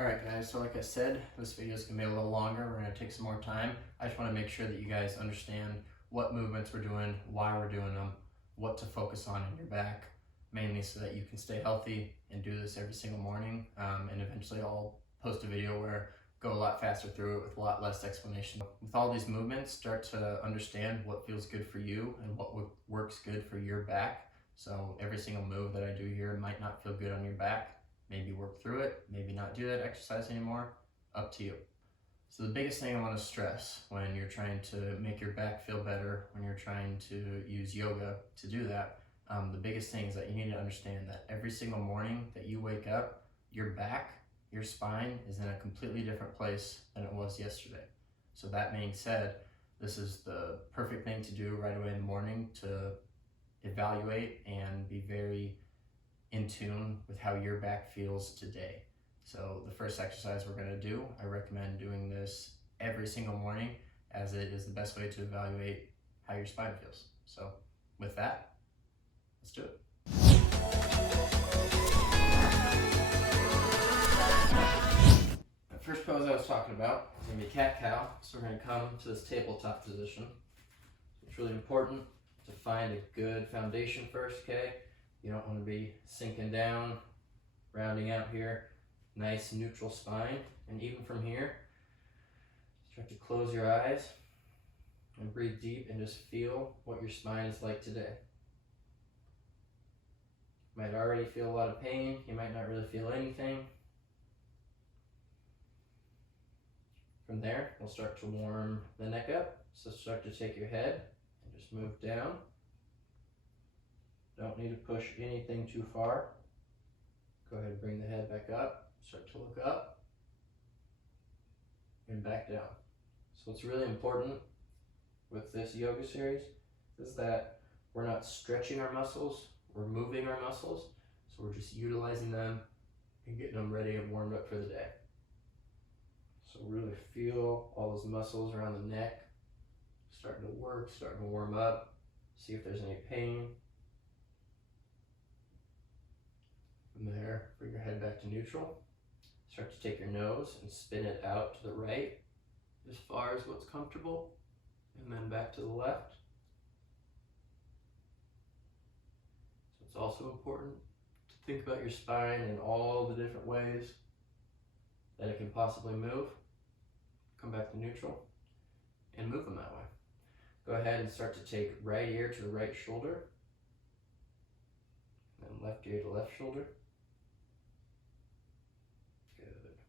Alright guys, so like I said, this video is going to be a little longer. We're going to take some more time. I just want to make sure that you guys understand what movements we're doing, why we're doing them, what to focus on in your back, mainly so that you can stay healthy and do this every single morning. And eventually I'll post a video where go a lot faster through it with a lot less explanation. With all these movements, start to understand what feels good for you and what works good for your back. So every single move that I do here might not feel good on your back. Maybe work through it, maybe not do that exercise anymore, up to you. So the biggest thing I want to stress when you're trying to make your back feel better, when you're trying to use yoga to do that, the biggest thing is that you need to understand that every single morning that you wake up, your back, your spine is in a completely different place than it was yesterday. So that being said, this is the perfect thing to do right away in the morning to evaluate and be very in tune with how your back feels today. So the first exercise we're going to do, I recommend doing this every single morning as it is the best way to evaluate how your spine feels. So with that, let's do it. The first pose I was talking about is going to be cat-cow. So we're going to come to this tabletop position. It's really important to find a good foundation first, okay? You don't want to be sinking down, rounding out here. Nice neutral spine. And even from here, start to close your eyes and breathe deep and just feel what your spine is like today. You might already feel a lot of pain. You might not really feel anything. From there, we'll start to warm the neck up. So start to take your head and just move down. Don't need to push anything too far. Go ahead and bring the head back up. Start to look up and back down. So what's really important with this yoga series is that we're not stretching our muscles, we're moving our muscles. So we're just utilizing them and getting them ready and warmed up for the day. So really feel all those muscles around the neck starting to work, starting to warm up. See if there's any pain. From there, bring your head back to neutral. Start to take your nose and spin it out to the right as far as what's comfortable, and then back to the left. So it's also important to think about your spine in all the different ways that it can possibly move. Come back to neutral and move them that way. Go ahead and start to take right ear to the right shoulder, and then left ear to left shoulder.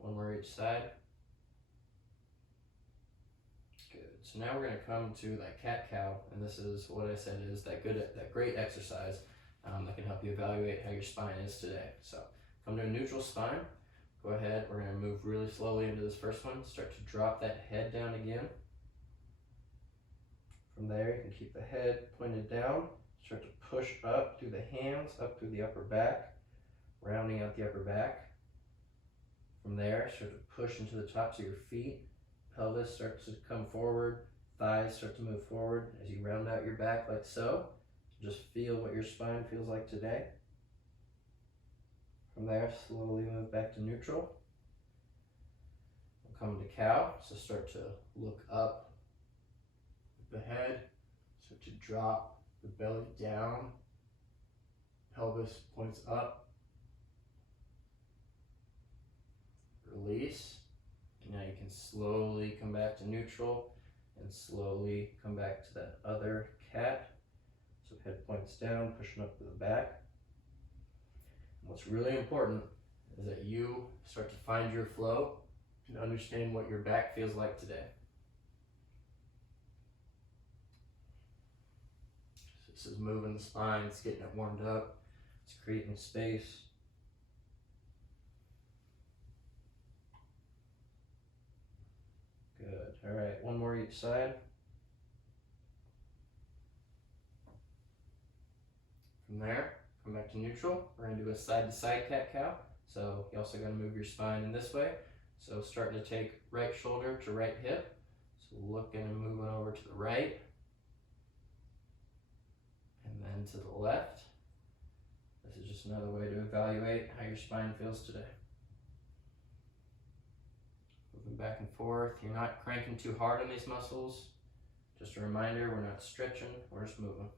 One more each side. Good. So now we're going to come to that cat-cow, and this is what I said is that great exercise that can help you evaluate how your spine is today. So come to a neutral spine. Go ahead. We're going to move really slowly into this first one. Start to drop that head down again. From there, you can keep the head pointed down. Start to push up through the hands, up through the upper back, rounding out the upper back. From there, start to push into the tops of your feet. Pelvis starts to come forward. Thighs start to move forward as you round out your back like so. Just feel what your spine feels like today. From there, slowly move back to neutral. We'll come to cow. So start to look up with the head. Start to drop the belly down. Pelvis points up. Release, and now you can slowly come back to neutral and slowly come back to that other cat. So head points down, pushing up to the back. And what's really important is that you start to find your flow and understand what your back feels like today. So this is moving the spine, it's getting it warmed up, it's creating space. Good. All right, one more each side. From there, come back to neutral. We're going to do a side-to-side cat-cow. So you also got to move your spine in this way. So starting to take right shoulder to right hip. So looking and moving over to the right. And then to the left. This is just another way to evaluate how your spine feels today. back and forth. You're not cranking too hard on these muscles. Just a reminder, we're not stretching, we're just moving.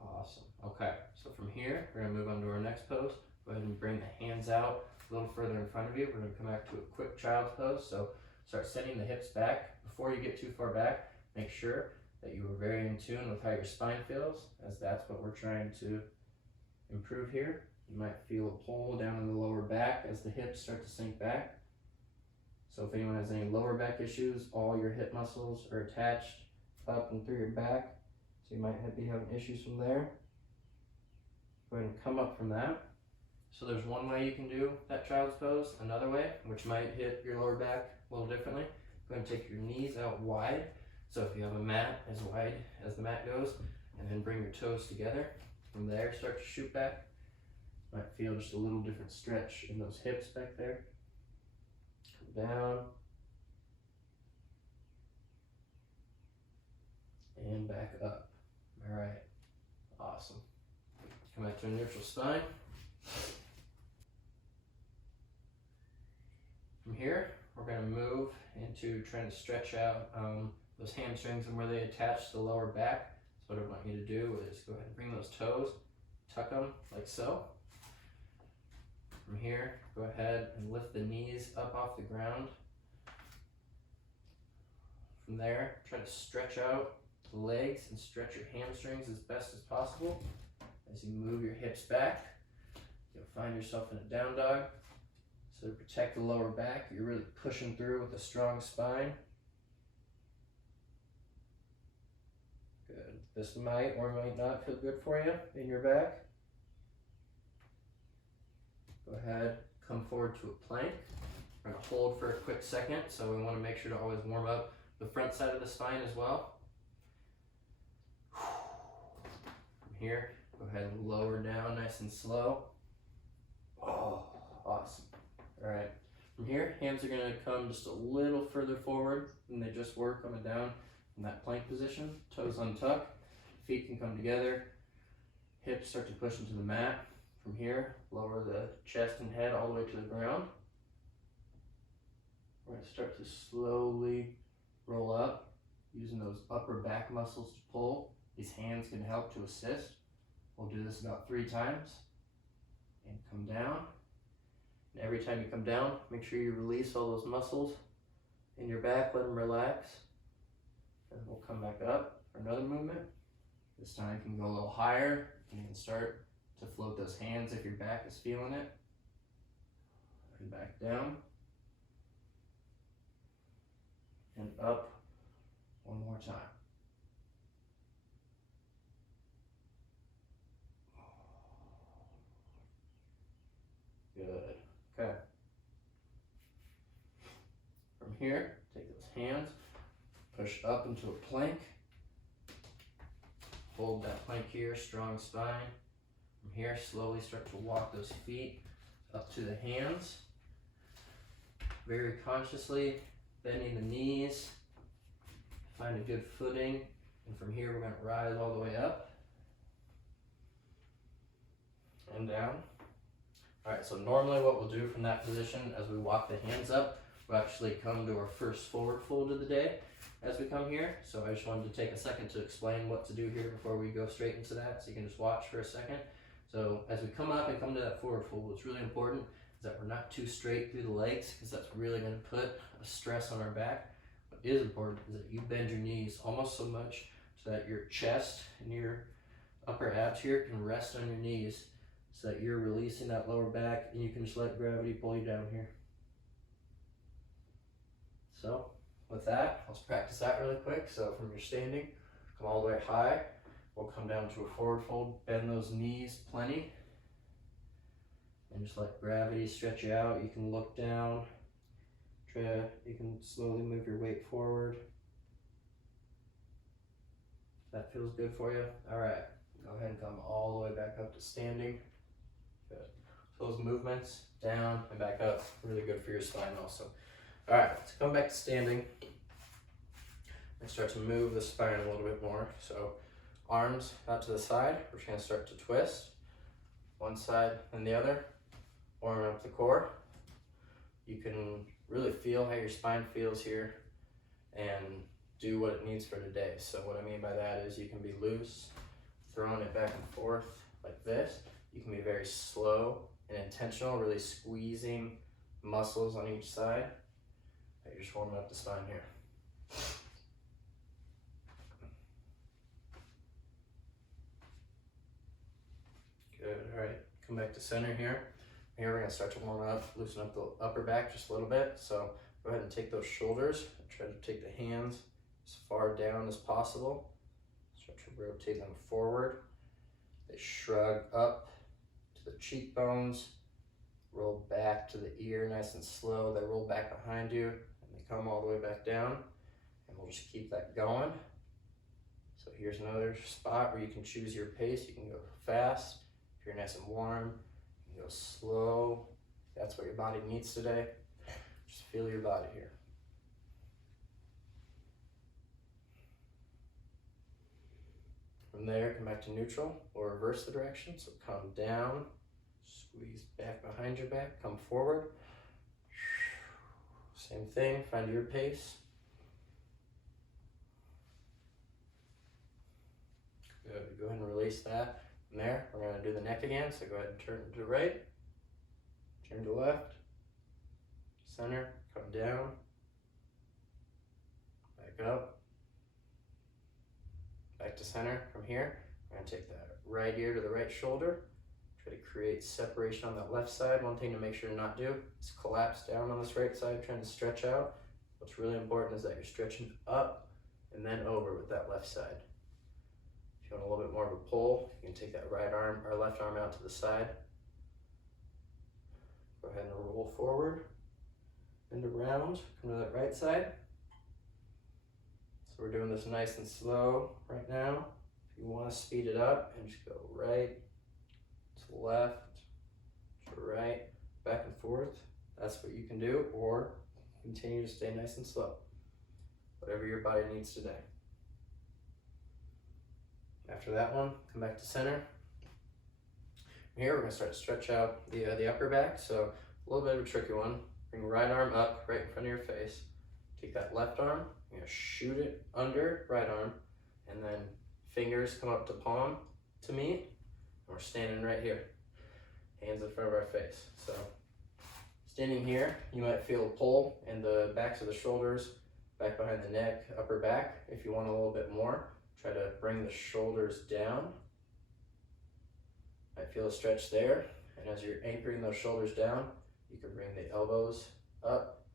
Awesome. Okay, so from here, we're gonna move on to our next pose. Go ahead and bring the hands out a little further in front of you. We're gonna come back to a quick child's pose. So start setting the hips back. Before you get too far back, make sure that you are very in tune with how your spine feels, as that's what we're trying to improve here. You might feel a pull down in the lower back as the hips start to sink back. So if anyone has any lower back issues, all your hip muscles are attached up and through your back. So you might be having issues from there. Go ahead and come up from that. So there's one way you can do that child's pose. Another way, which might hit your lower back a little differently. Go ahead and take your knees out wide. So if you have a mat as wide as the mat goes, and then bring your toes together. From there, start to shoot back. Might feel just a little different stretch in those hips back there. Come down. And back up. All right, awesome. Come back to a neutral spine. From here, we're gonna move into trying to stretch out those hamstrings and where they attach to the lower back. So what I want you to do is go ahead and bring those toes, tuck them like so. From here, go ahead and lift the knees up off the ground. From there, try to stretch out the legs and stretch your hamstrings as best as possible. As you move your hips back, you'll find yourself in a down dog. So to protect the lower back, you're really pushing through with a strong spine. Good. This might or might not feel good for you in your back. Go ahead, come forward to a plank. We're gonna hold for a quick second, so we wanna make sure to always warm up the front side of the spine as well. From here, go ahead and lower down nice and slow. Oh, awesome. All right, from here, hands are gonna come just a little further forward than they just were coming down in that plank position. Toes untuck, feet can come together, hips start to push into the mat. From here, lower the chest and head all the way to the ground. We're gonna start to slowly roll up, using those upper back muscles to pull. These hands can help to assist. We'll do this about 3 times. And come down. And every time you come down, make sure you release all those muscles in your back, let them relax. And we'll come back up for another movement. This time you can go a little higher. You can start to float those hands if your back is feeling it. And back down. And up one more time. Good. Okay. From here, take those hands, push up into a plank. Hold that plank here, strong spine. From here, slowly start to walk those feet up to the hands. Very consciously bending the knees. Find a good footing. And from here, we're going to rise all the way up and down. All right, so normally what we'll do from that position as we walk the hands up, we'll actually come to our first forward fold of the day as we come here. So I just wanted to take a second to explain what to do here before we go straight into that, so you can just watch for a second. So as we come up and come to that forward fold, what's really important is that we're not too straight through the legs, because that's really going to put a stress on our back. What is important is that you bend your knees almost so much so that your chest and your upper abs here can rest on your knees, so that you're releasing that lower back and you can just let gravity pull you down here. So with that, let's practice that really quick. So from your standing, come all the way high. We'll come down to a forward fold, bend those knees plenty, and just let gravity stretch you out. You can look down, you can slowly move your weight forward. That feels good for you. All right, go ahead and come all the way back up to standing. Good. So those movements, down and back up, really good for your spine also. All right, let's come back to standing and start to move the spine a little bit more. So arms out to the side, we're just gonna start to twist. one side and the other, warming up the core. You can really feel how your spine feels here and do what it needs for today. So what I mean by that is you can be loose, throwing it back and forth like this. You can be very slow and intentional, really squeezing muscles on each side. You're just warming up the spine here. Good, all right, come back to center here. Here we're gonna start to warm up, loosen up the upper back just a little bit. So go ahead and take those shoulders, try to take the hands as far down as possible. Start to rotate them forward. They shrug up to the cheekbones, roll back to the ear nice and slow. They roll back behind you and they come all the way back down. And we'll just keep that going. So here's another spot where you can choose your pace. You can go fast if you're nice and warm. You can go slow. That's what your body needs today. Just feel your body here. From there, come back to neutral or reverse the direction. So come down, squeeze back behind your back, come forward. Same thing, find your pace. Good, go ahead and release that. From there, we're gonna do the neck again. So go ahead and turn to the right, turn to left, center, come down, back up, back to center. From here, we're gonna take that right ear to the right shoulder. Try to create separation on that left side. One thing to make sure to not do is collapse down on this right side, trying to stretch out. What's really important is that you're stretching up and then over with that left side. If you want a little bit more of a pull, you can take that right arm or left arm out to the side. Go ahead and roll forward and around, come to that right side. So we're doing this nice and slow right now. If you want to speed it up and just go right to left to right, back and forth, that's what you can do, or continue to stay nice and slow. Whatever your body needs today. After that one, come back to center. Here we're gonna start to stretch out the upper back. So a little bit of a tricky one. Bring right arm up right in front of your face. Take that left arm, you're gonna shoot it under right arm, and then fingers come up to palm to meet. And we're standing right here. Hands in front of our face. So standing here, you might feel a pull in the backs of the shoulders, back behind the neck, upper back. If you want a little bit more, try to bring the shoulders down. Might feel a stretch there. And as you're anchoring those shoulders down, you can bring the elbows up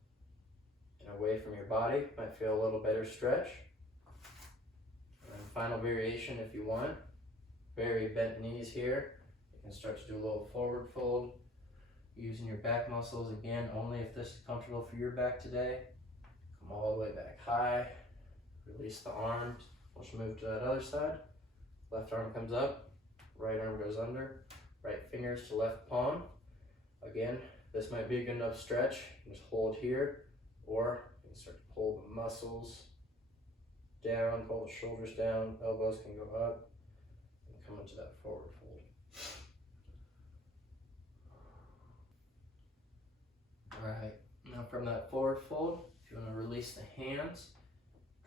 and away from your body. Might feel a little better stretch. And then final variation if you want. Very bent knees here. You can start to do a little forward fold. Using your back muscles again, only if this is comfortable for your back today. Come all the way back high. Release the arms. Let's move to that other side. Left arm comes up, right arm goes under, right fingers to left palm. Again, this might be a good enough stretch. Just hold here, or you can start to pull the muscles down, pull the shoulders down, elbows can go up, and come into that forward fold. All right, now from that forward fold, if you want to release the hands,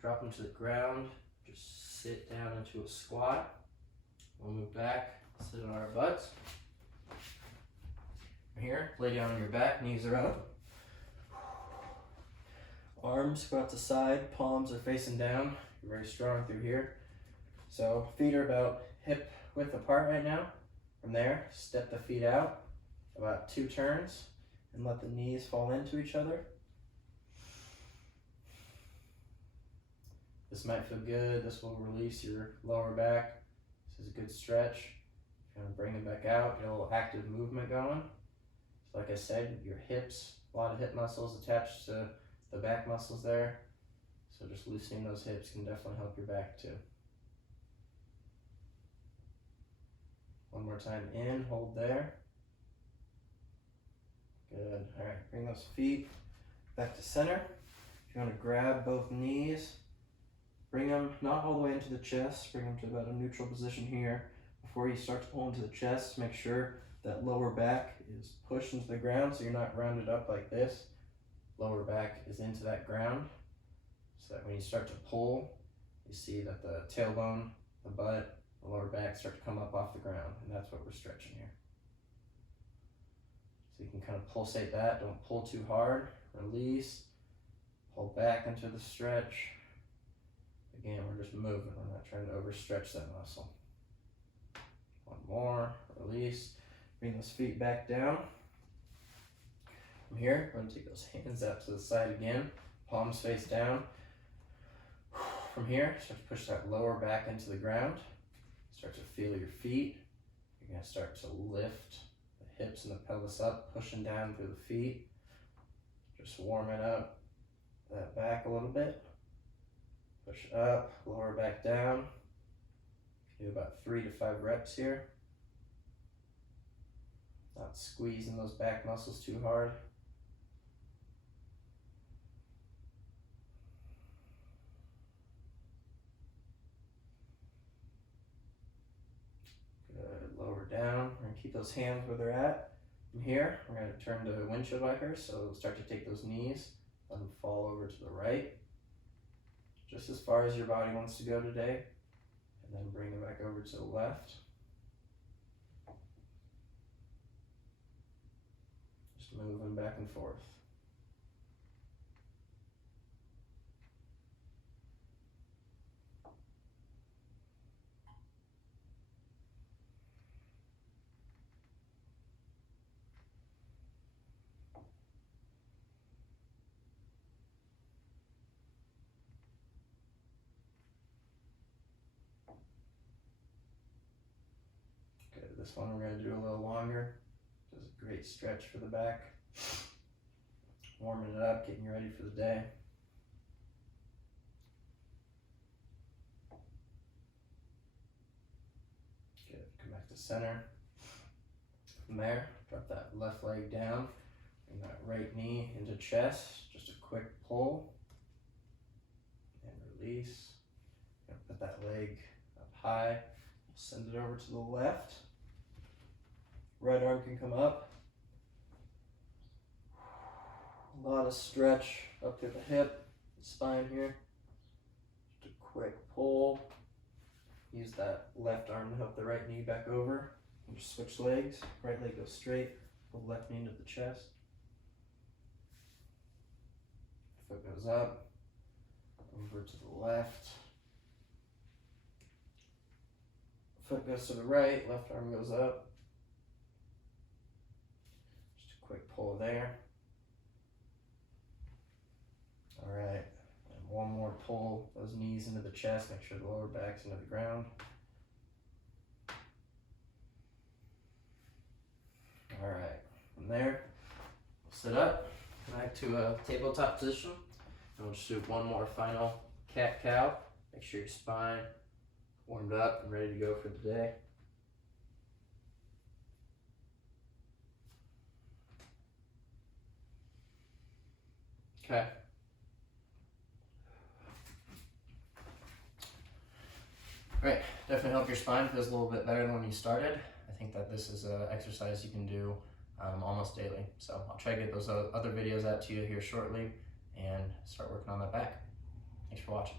drop them to the ground, just sit down into a squat. We'll move back, sit on our butts. Here, lay down on your back, knees are up. Arms go out to side, palms are facing down. You're very strong through here. So feet are about hip width apart right now. From there, step the feet out about 2 turns and let the knees fall into each other. This might feel good. This will release your lower back. This is a good stretch. If you want to bring it back out, get a little active movement going. So like I said, your hips, a lot of hip muscles attached to the back muscles there. So just loosening those hips can definitely help your back too. One more time in, hold there. Good, all right, bring those feet back to center. If you want to grab both knees, bring them not all the way into the chest, bring them to about a neutral position here before before you start to pull into the chest, make sure that lower back is pushed into the ground so you're not rounded up like this. Lower back is into that ground so that when you start to pull, you see that the tailbone, the butt, the lower back start to come up off the ground, and that's what we're stretching here. So you can kind of pulsate that, don't pull too hard, release, pull back into the stretch. Again, we're just moving, we're not trying to overstretch that muscle. One more, release, bring those feet back down. From here, we're going to take those hands out to the side again, palms face down. From here, start to push that lower back into the ground. Start to feel your feet. You're going to start to lift the hips and the pelvis up, pushing down through the feet. Just warming up that back a little bit. Push up, lower back down. Do about 3 to 5 reps here. Not squeezing those back muscles too hard. Good, lower down. We're gonna keep those hands where they're at. From here, we're gonna turn to windshield wiper, so start to take those knees, let them fall over to the right. Just as far as your body wants to go today, and then bring them back over to the left. Just moving back and forth. This one we're going to do a little longer. This is a great stretch for the back. Warming it up, getting you ready for the day. Good, come back to center. From there, drop that left leg down. Bring that right knee into chest. Just a quick pull. And release. Put that leg up high. Send it over to the left. Right arm can come up. A lot of stretch up through the hip, the spine here. Just a quick pull. Use that left arm to help the right knee back over. And just switch legs. Right leg goes straight. Pull the left knee into the chest. Foot goes up. Over to the left. Foot goes to the right. Left arm goes up. Quick pull there. All right, and one more pull, those knees into the chest, make sure the lower back's into the ground. All right, from there, sit up, back to a tabletop position, and we'll just do one more final cat-cow. Make sure your spine warmed up and ready to go for the day. Okay. Great. Definitely help your spine. Feels a little bit better than when you started. I think that this is an exercise you can do almost daily. So I'll try to get those other videos out to you here shortly and start working on that back. Thanks for watching.